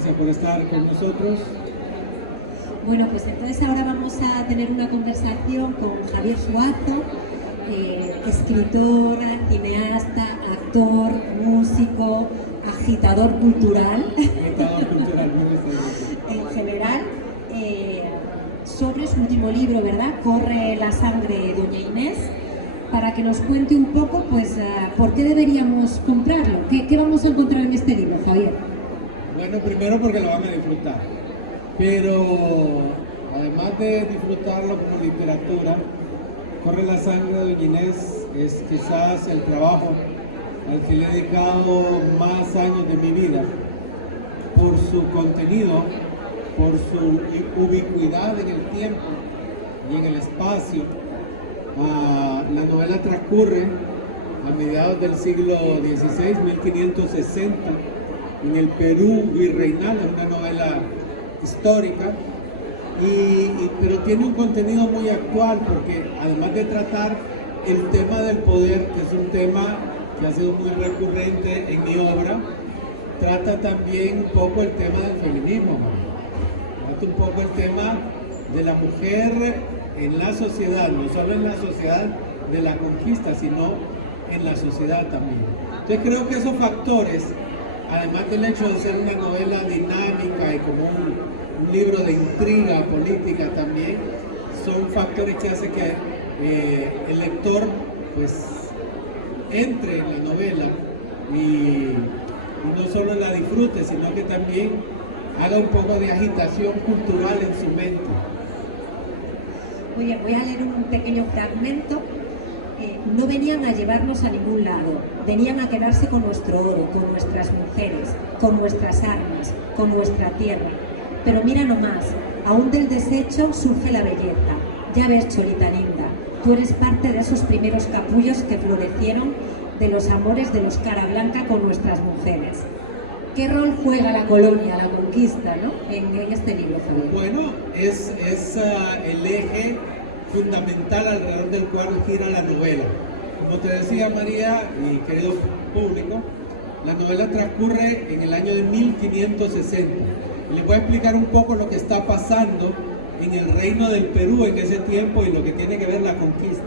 Gracias por estar con nosotros. Bueno, pues entonces ahora vamos a tener una conversación con Javier Suazo, escritor, cineasta, actor, músico, agitador cultural. Agitador cultural, en general, sobre su último libro, ¿verdad? Corre la sangre, doña Inés, para que nos cuente un poco, pues, por qué deberíamos comprarlo. ¿Qué vamos a encontrar en este libro, Javier? Bueno, primero porque lo van a disfrutar, pero además de disfrutarlo como literatura, Corre la sangre de doña Inés es quizás el trabajo al que le he dedicado más años de mi vida, por su contenido, por su ubicuidad en el tiempo y en el espacio. La novela transcurre a mediados del siglo XVI, 1560, en el Perú virreinal. Es una novela histórica, pero tiene un contenido muy actual, porque además de tratar el tema del poder, que es un tema que ha sido muy recurrente en mi obra, trata también un poco el tema del feminismo, trata un poco el tema de la mujer en la sociedad, no solo en la sociedad de la conquista, sino en la sociedad también. Entonces creo que esos factores, además del hecho de ser una novela dinámica y como un libro de intriga política también, son factores que hacen que el lector pues entre en la novela y no solo la disfrute, sino que también haga un poco de agitación cultural en su mente. Oye, voy a leer un pequeño fragmento. No venían a llevarnos a ningún lado, venían a quedarse con nuestro oro, con nuestras mujeres, con nuestras armas, con nuestra tierra. Pero mira nomás, aún del desecho surge la belleza. Ya ves, Cholita linda, tú eres parte de esos primeros capullos que florecieron de los amores de los cara blanca con nuestras mujeres. ¿Qué rol juega la colonia, la conquista, ¿no? en este libro, Javier? Bueno, es el eje fundamental alrededor del cual gira la novela. Como te decía, María y querido público, la novela transcurre en el año de 1560. Y les voy a explicar un poco lo que está pasando en el reino del Perú en ese tiempo y lo que tiene que ver la conquista.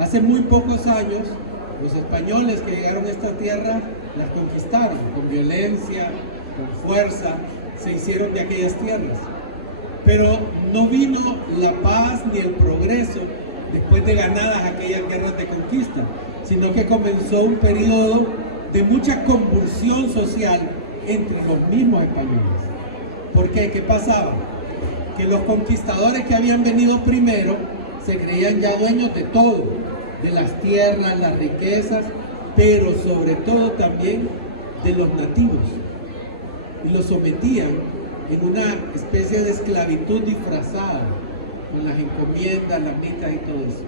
Hace muy pocos años, los españoles que llegaron a esta tierra las conquistaron con violencia, con fuerza, se hicieron de aquellas tierras. Pero no vino la paz ni el progreso después de ganadas aquellas guerras de conquista, sino que comenzó un periodo de mucha convulsión social entre los mismos españoles. ¿Por qué? ¿Qué pasaba? Que los conquistadores que habían venido primero se creían ya dueños de todo, de las tierras, las riquezas, pero sobre todo también de los nativos, y los sometían en una especie de esclavitud disfrazada, con las encomiendas, las mitas y todo eso.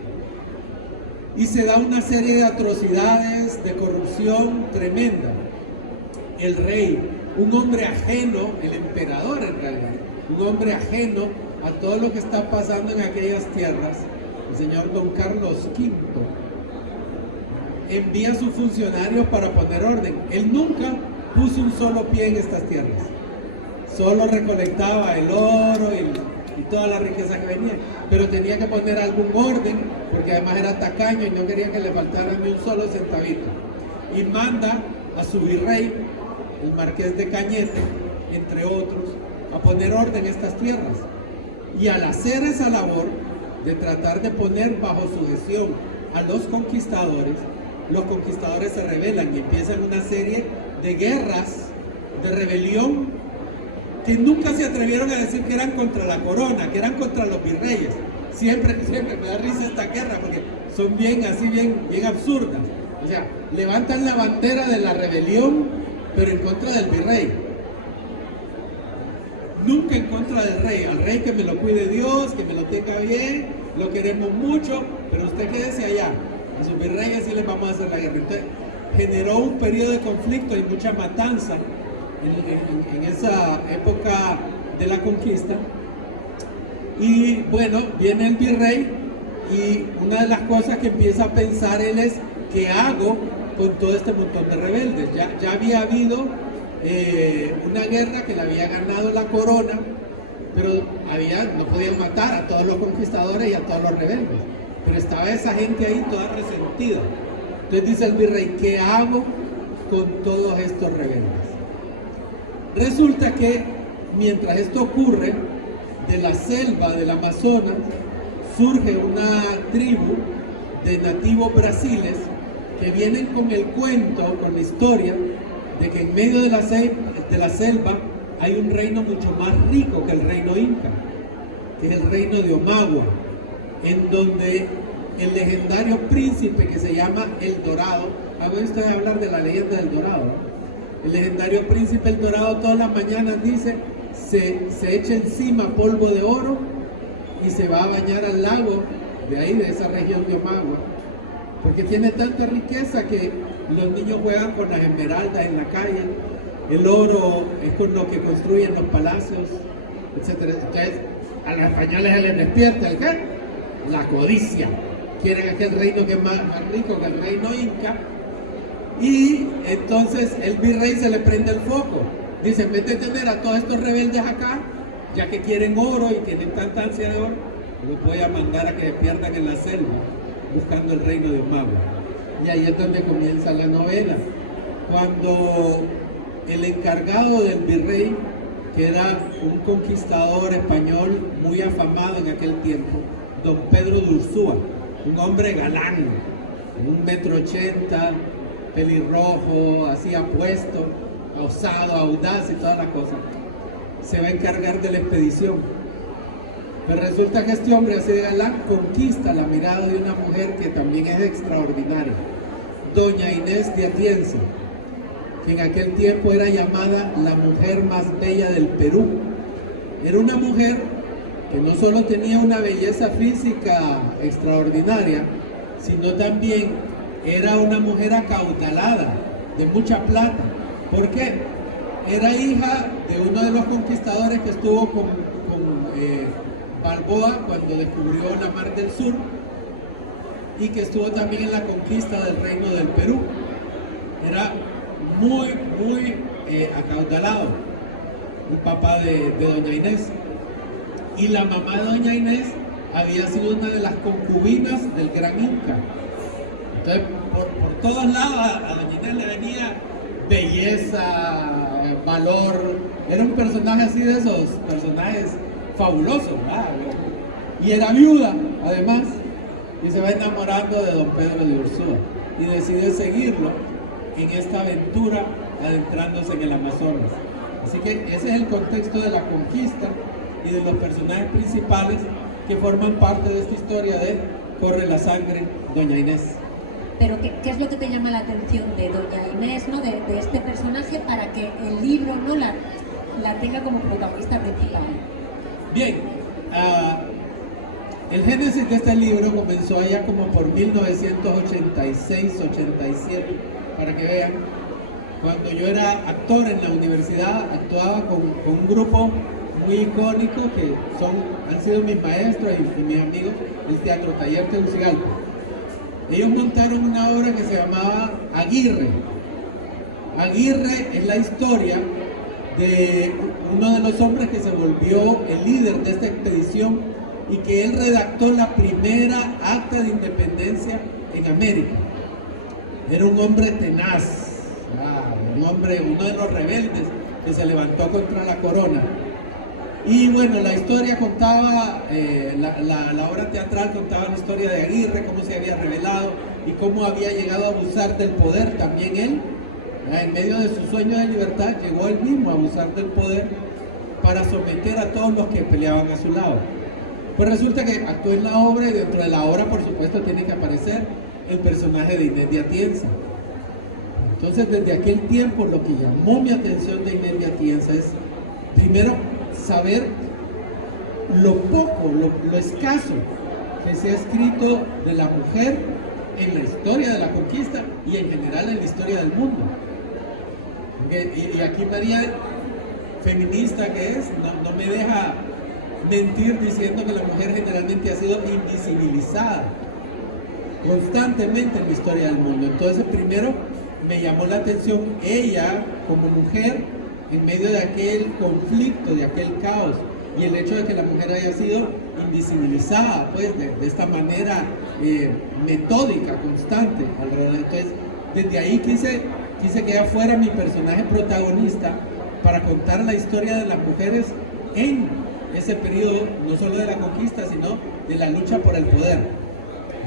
Y se da una serie de atrocidades, de corrupción tremenda. El rey, un hombre ajeno, el emperador en realidad, un hombre ajeno a todo lo que está pasando en aquellas tierras, el señor Don Carlos V, envía a sus funcionarios para poner orden. Él nunca puso un solo pie en estas tierras. Solo recolectaba el oro y toda la riqueza que venía, pero tenía que poner algún orden, porque además era tacaño y no quería que le faltara ni un solo centavito. Y manda a su virrey, el marqués de Cañete, entre otros, a poner orden en estas tierras. Y al hacer esa labor de tratar de poner bajo sujeción a los conquistadores se rebelan y empiezan una serie de guerras, de rebelión, que nunca se atrevieron a decir que eran contra la corona, que eran contra los virreyes. Siempre me da risa esta guerra porque son bien absurdas. O sea, levantan la bandera de la rebelión, pero en contra del virrey. Nunca en contra del rey. Al rey que me lo cuide Dios, que me lo tenga bien, lo queremos mucho, pero usted quédese allá. A sus virreyes sí les vamos a hacer la guerra. Entonces, generó un periodo de conflicto y mucha matanza en esa época de la conquista. Y bueno, viene el virrey y una de las cosas que empieza a pensar él es: ¿qué hago con todo este montón de rebeldes? Ya había habido una guerra que le había ganado la corona, pero no podían matar a todos los conquistadores y a todos los rebeldes, pero estaba esa gente ahí toda resentida. Entonces dice el virrey, ¿qué hago con todos estos rebeldes? Resulta que mientras esto ocurre, de la selva del Amazonas surge una tribu de nativos brasiles que vienen con el cuento, con la historia de que en medio de la selva hay un reino mucho más rico que el reino inca, que es el reino de Omagua, en donde el legendario príncipe que se llama El Dorado, ¿han oído ustedes hablar de la leyenda del Dorado? El legendario príncipe El Dorado todas las mañanas dice, se echa encima polvo de oro y se va a bañar al lago de ahí, de esa región de Omagua, porque tiene tanta riqueza que los niños juegan con las esmeraldas en la calle, el oro es con lo que construyen los palacios, etc. Entonces, a los españoles se les despierta ¿el qué? La codicia. Quieren aquel reino que es más rico que el reino inca, y entonces el virrey se le prende el foco. Dice, en vez de tener a todos estos rebeldes acá, ya que quieren oro y tienen tanta ansia de oro, los voy a mandar a que se pierdan en la selva, buscando el reino de Omagua. Y ahí es donde comienza la novela, cuando el encargado del virrey, que era un conquistador español muy afamado en aquel tiempo, don Pedro de Ursúa, un hombre galán, 1,80 m, pelirrojo, así apuesto, osado, audaz y todas las cosas, se va a encargar de la expedición. Pero resulta que este hombre así de galán conquista la mirada de una mujer que también es extraordinaria, doña Inés de Atienza, que en aquel tiempo era llamada la mujer más bella del Perú. Era una mujer que no solo tenía una belleza física extraordinaria, sino también era una mujer acaudalada, de mucha plata. ¿Por qué? Era hija de uno de los conquistadores que estuvo con Balboa cuando descubrió la Mar del Sur, y que estuvo también en la conquista del reino del Perú. Era muy acaudalado, el papá de doña Inés. Y la mamá de doña Inés había sido una de las concubinas del gran Inca. Entonces, por todos lados a doña Inés le venía belleza, valor. Era un personaje así, de esos personajes fabulosos, ¿verdad? Y era viuda, además, y se va enamorando de don Pedro de Ursúa y decide seguirlo en esta aventura adentrándose en el Amazonas. Así que ese es el contexto de la conquista y de los personajes principales que forman parte de esta historia de Corre la sangre, doña Inés. Pero ¿qué es lo que te llama la atención de doña Inés, ¿no? de este personaje, para que el libro no la tenga como protagonista principal? Bien, el génesis de este libro comenzó allá como por 1986-87, para que vean. Cuando yo era actor en la universidad, actuaba con un grupo muy icónico que han sido mis maestros y mis amigos, el Teatro Taller Tegucigalpa. Ellos montaron una obra que se llamaba Aguirre. Aguirre es la historia de uno de los hombres que se volvió el líder de esta expedición y que él redactó la primera acta de independencia en América. Era un hombre tenaz, uno de los rebeldes que se levantó contra la corona. Y bueno, la historia contaba, la obra teatral contaba la historia de Aguirre, cómo se había rebelado y cómo había llegado a abusar del poder también él. En medio de su sueño de libertad, llegó él mismo a abusar del poder para someter a todos los que peleaban a su lado. Pues resulta que actuó en la obra, y dentro de la obra, por supuesto, tiene que aparecer el personaje de Inés de Atienza. Entonces, desde aquel tiempo, lo que llamó mi atención de Inés de Atienza es, primero, saber lo poco, lo escaso que se ha escrito de la mujer en la historia de la conquista y en general en la historia del mundo. Y aquí María, feminista que es, no me deja mentir diciendo que la mujer generalmente ha sido invisibilizada constantemente en la historia del mundo. Entonces, primero, me llamó la atención ella como mujer en medio de aquel conflicto, de aquel caos, y el hecho de que la mujer haya sido invisibilizada, pues, de esta manera metódica, constante alrededor. Entonces, desde ahí quise que ella fuera mi personaje protagonista para contar la historia de las mujeres en ese periodo, no solo de la conquista, sino de la lucha por el poder.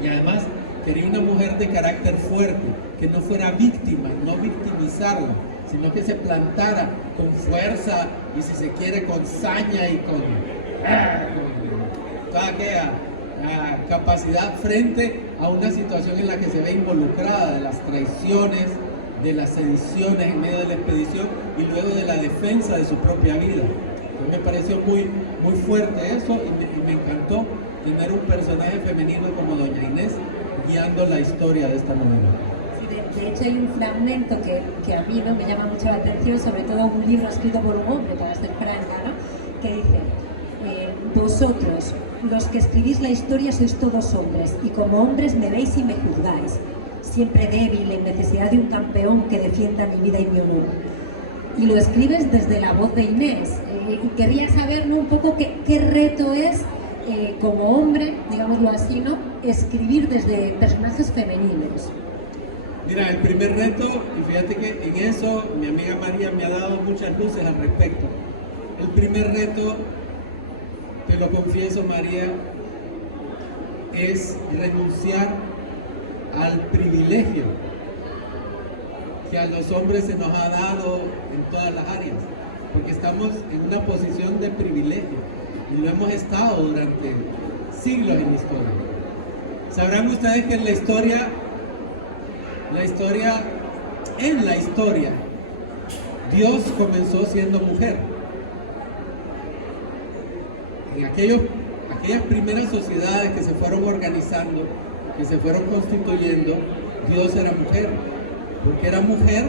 Y además quería una mujer de carácter fuerte, que no fuera víctima, no victimizarla, sino que se plantara con fuerza y, si se quiere, con saña y con toda aquella capacidad frente a una situación en la que se ve involucrada, de las traiciones, de las sediciones en medio de la expedición y luego de la defensa de su propia vida. Entonces me pareció muy fuerte eso, y me encantó tener un personaje femenino como Doña Inés guiando la historia de esta novela. Sí, de hecho hay un fragmento que a mí, ¿no?, me llama mucho la atención, sobre todo un libro escrito por un hombre, para ser franca, ¿no?, que dice: vosotros, los que escribís la historia, sois todos hombres, y como hombres me veis y me juzgáis, siempre débil, en necesidad de un campeón que defienda mi vida y mi honor. Y lo escribes desde la voz de Inés, y querría saber, ¿no?, un poco qué reto es, como hombre, digámoslo así, ¿no?, escribir desde personajes femeninos. Mira, el primer reto, y fíjate que en eso mi amiga María me ha dado muchas luces al respecto. El primer reto, te lo confieso, María, es renunciar al privilegio que a los hombres se nos ha dado en todas las áreas, porque estamos en una posición de privilegio y lo hemos estado durante siglos en la historia. Sabrán ustedes que en la historia, Dios comenzó siendo mujer. En aquellas primeras sociedades que se fueron organizando, que se fueron constituyendo, Dios era mujer, porque era mujer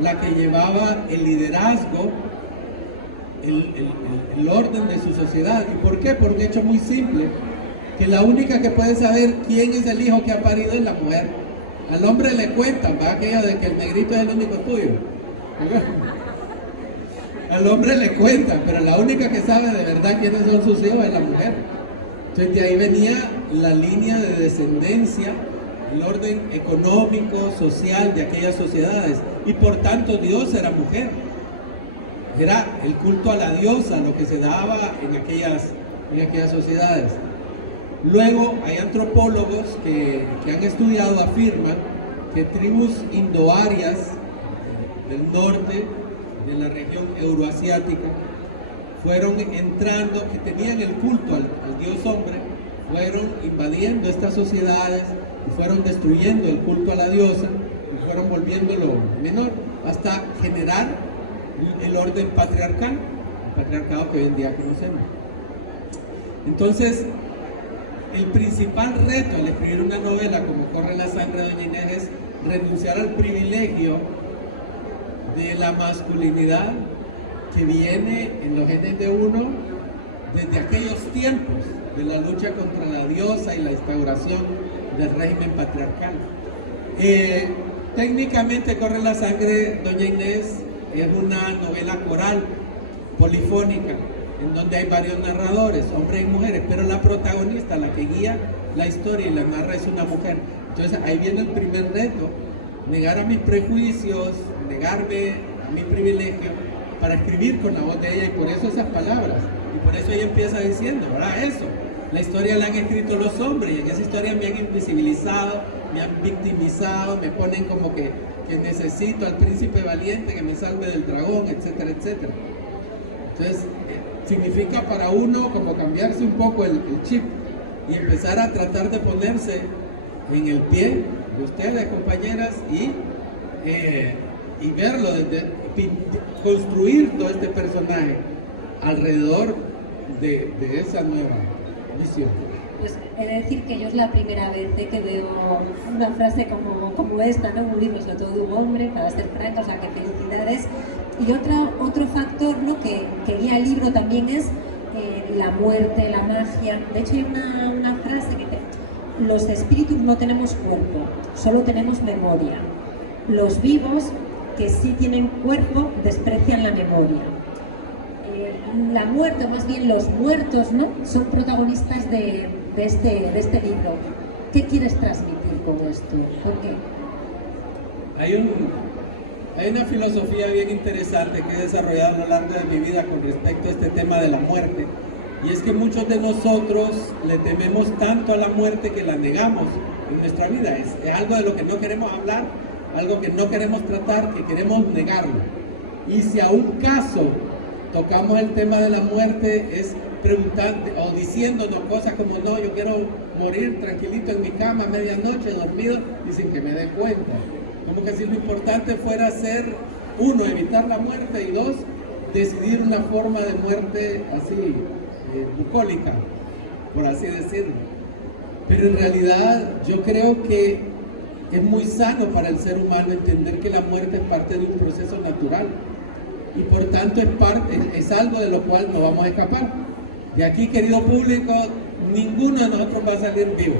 la que llevaba el liderazgo, el orden de su sociedad. ¿Y por qué? Por un hecho muy simple, que la única que puede saber quién es el hijo que ha parido es la mujer. Al hombre le cuentan, ¿va?, aquello de que el negrito es el único tuyo. Al hombre le cuentan, pero la única que sabe de verdad quiénes son sus hijos es la mujer. Entonces de ahí venía la línea de descendencia, el orden económico, social de aquellas sociedades, y por tanto Dios era mujer. Era el culto a la diosa lo que se daba en aquellas sociedades. Luego hay antropólogos que han estudiado, afirman que tribus indoarias del norte de la región euroasiática fueron entrando, que tenían el culto al dios hombre, fueron invadiendo estas sociedades y fueron destruyendo el culto a la diosa y fueron volviéndolo menor hasta generar el orden patriarcal, el patriarcado que hoy en día conocemos. Entonces, el principal reto al escribir una novela como Corre la sangre de Doña Inés es renunciar al privilegio de la masculinidad que viene en los genes de uno desde aquellos tiempos de la lucha contra la diosa y la instauración del régimen patriarcal. Técnicamente Corre la sangre Doña Inés es una novela coral, polifónica, en donde hay varios narradores, hombres y mujeres, pero la protagonista, la que guía la historia y la narra, es una mujer. Entonces ahí viene el primer reto: negar a mis prejuicios, negarme a mi privilegio para escribir con la voz de ella, y por eso esas palabras, y por eso ella empieza diciendo, ¿verdad? Eso, la historia la han escrito los hombres, y en esa historia me han invisibilizado, me han victimizado, me ponen como que necesito al príncipe valiente que me salve del dragón, etcétera, etcétera. Entonces significa para uno como cambiarse un poco el chip y empezar a tratar de ponerse en el pie de ustedes, compañeras, y verlo, construir todo este personaje alrededor de esa nueva visión. Pues he de decir que yo es la primera vez que veo una frase como esta, ¿no?, un libro sobre todo de un hombre, para ser franca, o sea, que felicidades. Y otro factor, ¿no?, que guía el libro también es la muerte, la magia. De hecho hay una frase que dice: los espíritus no tenemos cuerpo, solo tenemos memoria. los vivos que sí tienen cuerpo desprecian la memoria. La muerte, o más bien los muertos, ¿no?, son protagonistas de este libro. ¿Qué quieres transmitir con esto? ¿Por qué? Hay una filosofía bien interesante que he desarrollado a lo largo de mi vida con respecto a este tema de la muerte, y es que muchos de nosotros le tememos tanto a la muerte que la negamos en nuestra vida. Es algo de lo que no queremos hablar, algo que no queremos tratar, que queremos negarlo. Y si a un caso tocamos el tema de la muerte, es preguntando o diciéndonos cosas como: no, yo quiero morir tranquilito en mi cama a medianoche, dormido, y sin que me dé cuenta. Como que si lo importante fuera ser, uno, evitar la muerte, y dos, decidir una forma de muerte así, bucólica, por así decirlo. Pero en realidad yo creo que es muy sano para el ser humano entender que la muerte es parte de un proceso natural, y por tanto es algo de lo cual no vamos a escapar. De aquí, querido público, ninguno de nosotros va a salir vivo.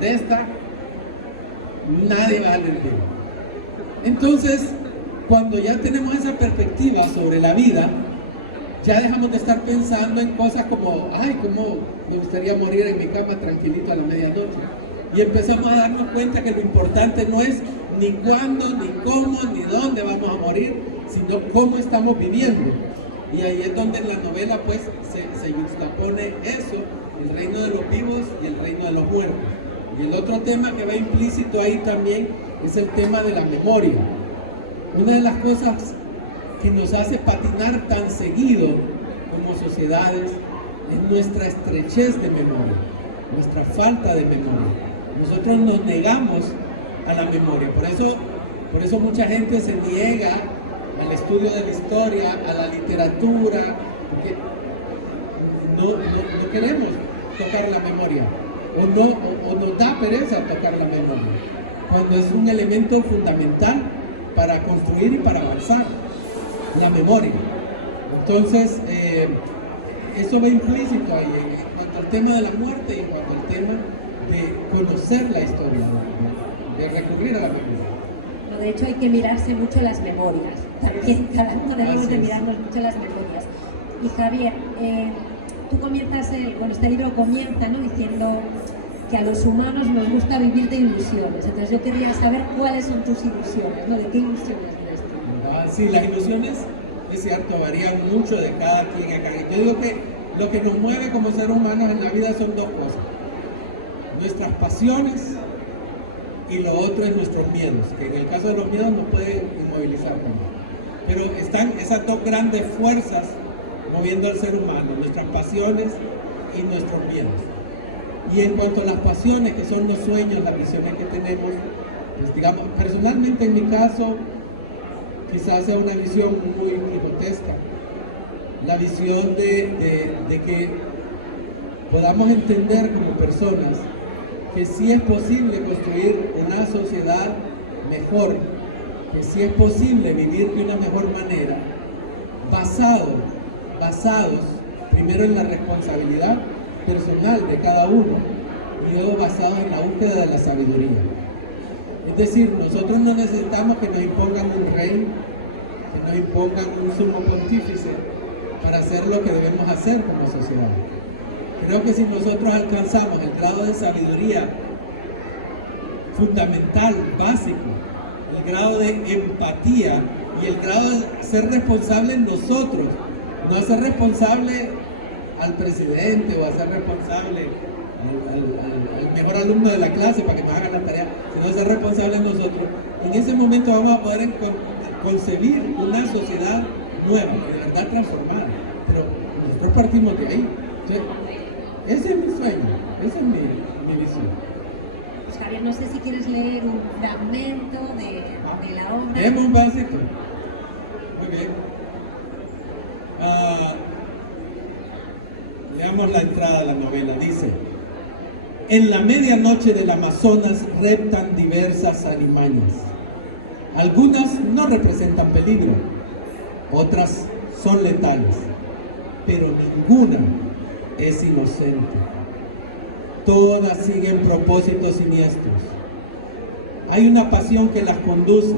De esta, nadie va a salir vivo. Entonces, cuando ya tenemos esa perspectiva sobre la vida, ya dejamos de estar pensando en cosas como: ay, cómo me gustaría morir en mi cama tranquilito a la medianoche. Y empezamos a darnos cuenta que lo importante no es ni cuándo, ni cómo, ni dónde vamos a morir, sino cómo estamos viviendo. Y ahí es donde en la novela pues se juxtapone eso, el reino de los vivos y el reino de los muertos. Y el otro tema que va implícito ahí también es el tema de la memoria. Una de las cosas que nos hace patinar tan seguido como sociedades es nuestra estrechez de memoria, nuestra falta de memoria. Nosotros nos negamos a la memoria, por eso mucha gente se niega al estudio de la historia, a la literatura, porque no queremos tocar la memoria, o nos da pereza tocar la memoria, cuando es un elemento fundamental para construir y para avanzar, la memoria. Entonces, eso va implícito ahí, en cuanto al tema de la muerte y en cuanto al tema de conocer la historia, de recurrir a la memoria. No, de hecho, hay que mirarse mucho las memorias. También debemos de mirarnos mucho las memorias. Y Javier, tú comienzas, con este libro comienza, ¿no?, diciendo que a los humanos nos gusta vivir de ilusiones. Entonces yo quería saber cuáles son tus ilusiones, ¿no? ¿De qué ilusiones vives tú? Sí, las ilusiones, es cierto, varían mucho de cada quien acá. Yo digo que lo que nos mueve como seres humanos en la vida son dos cosas: nuestras pasiones, y lo otro es nuestros miedos, que en el caso de los miedos nos puede inmovilizar también. Pero están esas dos grandes fuerzas moviendo al ser humano: nuestras pasiones y nuestros miedos. Y en cuanto a las pasiones, que son los sueños, las visiones que tenemos, pues digamos, personalmente en mi caso, quizás sea una visión muy quijotesca, la visión de que podamos entender como personas que sí es posible construir una sociedad mejor, que sí es posible vivir de una mejor manera, basados primero en la responsabilidad personal de cada uno y luego basados en la búsqueda de la sabiduría. Es decir, nosotros no necesitamos que nos impongan un rey, que nos impongan un sumo pontífice para hacer lo que debemos hacer como sociedad. Creo que si nosotros alcanzamos el grado de sabiduría fundamental, básico, el grado de empatía y el grado de ser responsables nosotros, no hacer responsable al presidente o hacer responsable al mejor alumno de la clase para que nos haga la tarea, sino ser responsables nosotros, en ese momento vamos a poder concebir una sociedad nueva, de verdad transformada. Pero nosotros partimos de ahí. Ese es mi sueño, esa es mi visión. Pues Javier, no sé si quieres leer un fragmento de la obra. Leemos un básico. Muy bien. Leamos la entrada de la novela. Dice: en la medianoche del Amazonas reptan diversas alimañas. Algunas no representan peligro, otras son letales, pero ninguna es inocente. Todas siguen propósitos siniestros. Hay una pasión que las conduce,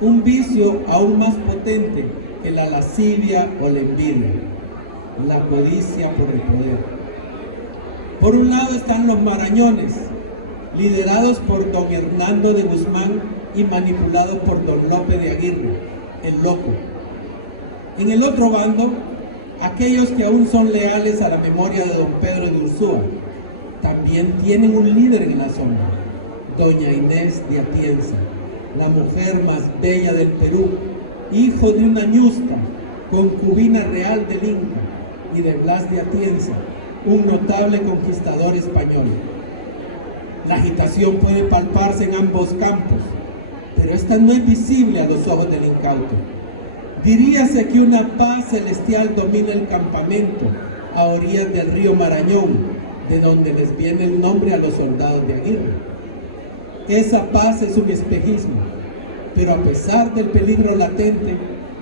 un vicio aún más potente que la lascivia o la envidia, la codicia por el poder. Por un lado están los marañones, liderados por don Hernando de Guzmán y manipulados por don Lope de Aguirre, el loco. En el otro bando, aquellos que aún son leales a la memoria de don Pedro de Ursúa, también tienen un líder en la sombra, doña Inés de Atienza, la mujer más bella del Perú, hijo de una ñusta, concubina real del Inca y de Blas de Atienza, un notable conquistador español. La agitación puede palparse en ambos campos, pero esta no es visible a los ojos del incauto. Diríase que una paz celestial domina el campamento a orillas del río Marañón, de donde les viene el nombre a los soldados de Aguirre. Esa paz es un espejismo, pero a pesar del peligro latente,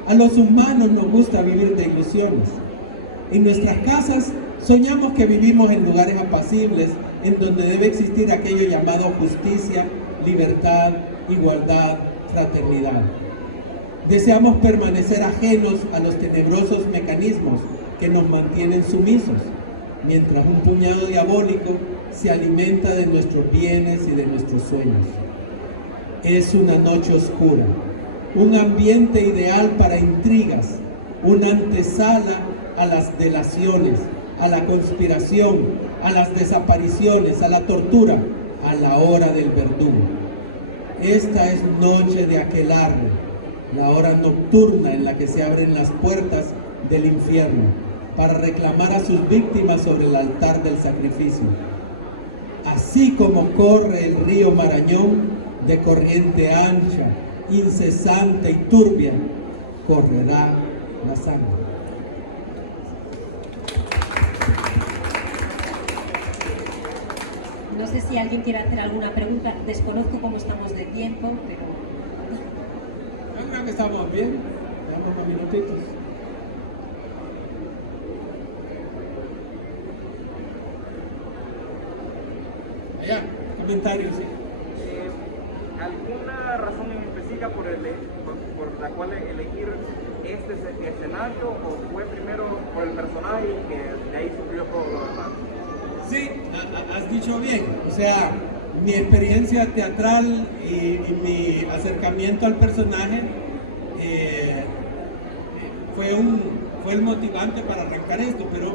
a los humanos nos gusta vivir de ilusiones. En nuestras casas soñamos que vivimos en lugares apacibles, en donde debe existir aquello llamado justicia, libertad, igualdad, fraternidad. Deseamos permanecer ajenos a los tenebrosos mecanismos que nos mantienen sumisos, mientras un puñado diabólico se alimenta de nuestros bienes y de nuestros sueños. Es una noche oscura, un ambiente ideal para intrigas, una antesala a las delaciones, a la conspiración, a las desapariciones, a la tortura, a la hora del verdugo. Esta es noche de aquelarre, la hora nocturna en la que se abren las puertas del infierno para reclamar a sus víctimas sobre el altar del sacrificio. Así como corre el río Marañón, de corriente ancha, incesante y turbia, correrá la sangre. No sé si alguien quiere hacer alguna pregunta. Desconozco cómo estamos de tiempo, pero... Yo creo que estamos bien. Damos unos minutitos. Allá, comentarios, sí. ¿Alguna razón específica por la cual elegir este escenario, o fue primero por el personaje y que de ahí surgió todo lo demás? Sí, has dicho bien. O sea, mi experiencia teatral y mi acercamiento al personaje fue el motivante para arrancar esto, pero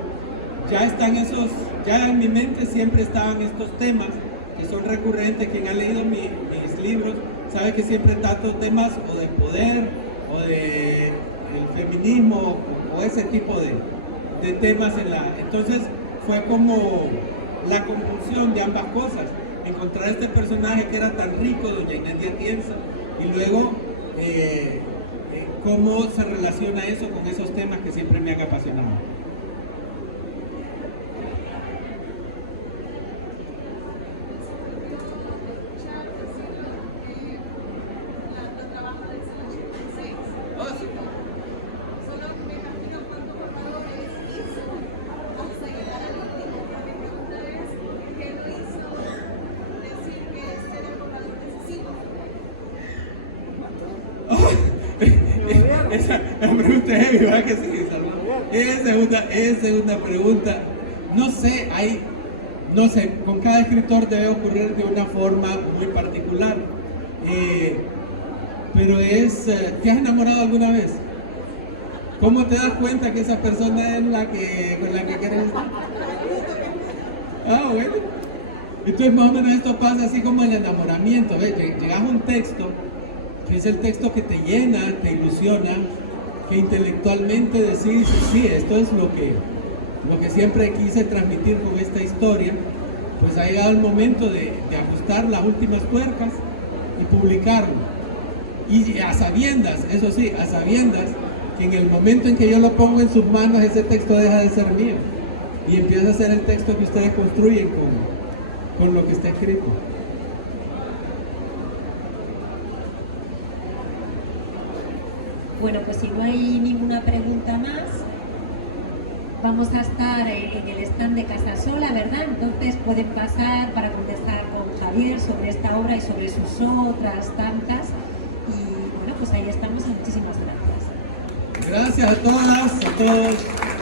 ya en mi mente siempre estaban estos temas que son recurrentes. Quien ha leído mis libros sabe que siempre trato temas o del poder o del feminismo o ese tipo de temas entonces fue como la conjunción de ambas cosas, encontrar este personaje que era tan rico, doña Inés de Atienza, y luego cómo se relaciona eso con esos temas que siempre me han apasionado. Esa pregunta es heavy, ¿verdad que sí, Salvador? Es una pregunta. No sé, con cada escritor debe ocurrir de una forma muy particular. Pero ¿te has enamorado alguna vez? ¿Cómo te das cuenta que esa persona es con la que quieres estar? Ah, bueno. Entonces más o menos esto pasa así como el enamoramiento, ¿ves? Llegas a un texto que es el texto que te llena, te ilusiona, que intelectualmente decís, sí, esto es lo que siempre quise transmitir con esta historia. Pues ha llegado el momento de ajustar las últimas tuercas y publicarlo. Y a sabiendas, eso sí, a sabiendas que en el momento en que yo lo pongo en sus manos, ese texto deja de ser mío y empieza a ser el texto que ustedes construyen con lo que está escrito. Bueno, pues si no hay ninguna pregunta más, vamos a estar en el stand de Casasola, ¿verdad? Entonces pueden pasar para contestar con Javier sobre esta obra y sobre sus otras tantas. Y bueno, pues pues ahí estamos y muchísimas gracias. Gracias a todas, a todos.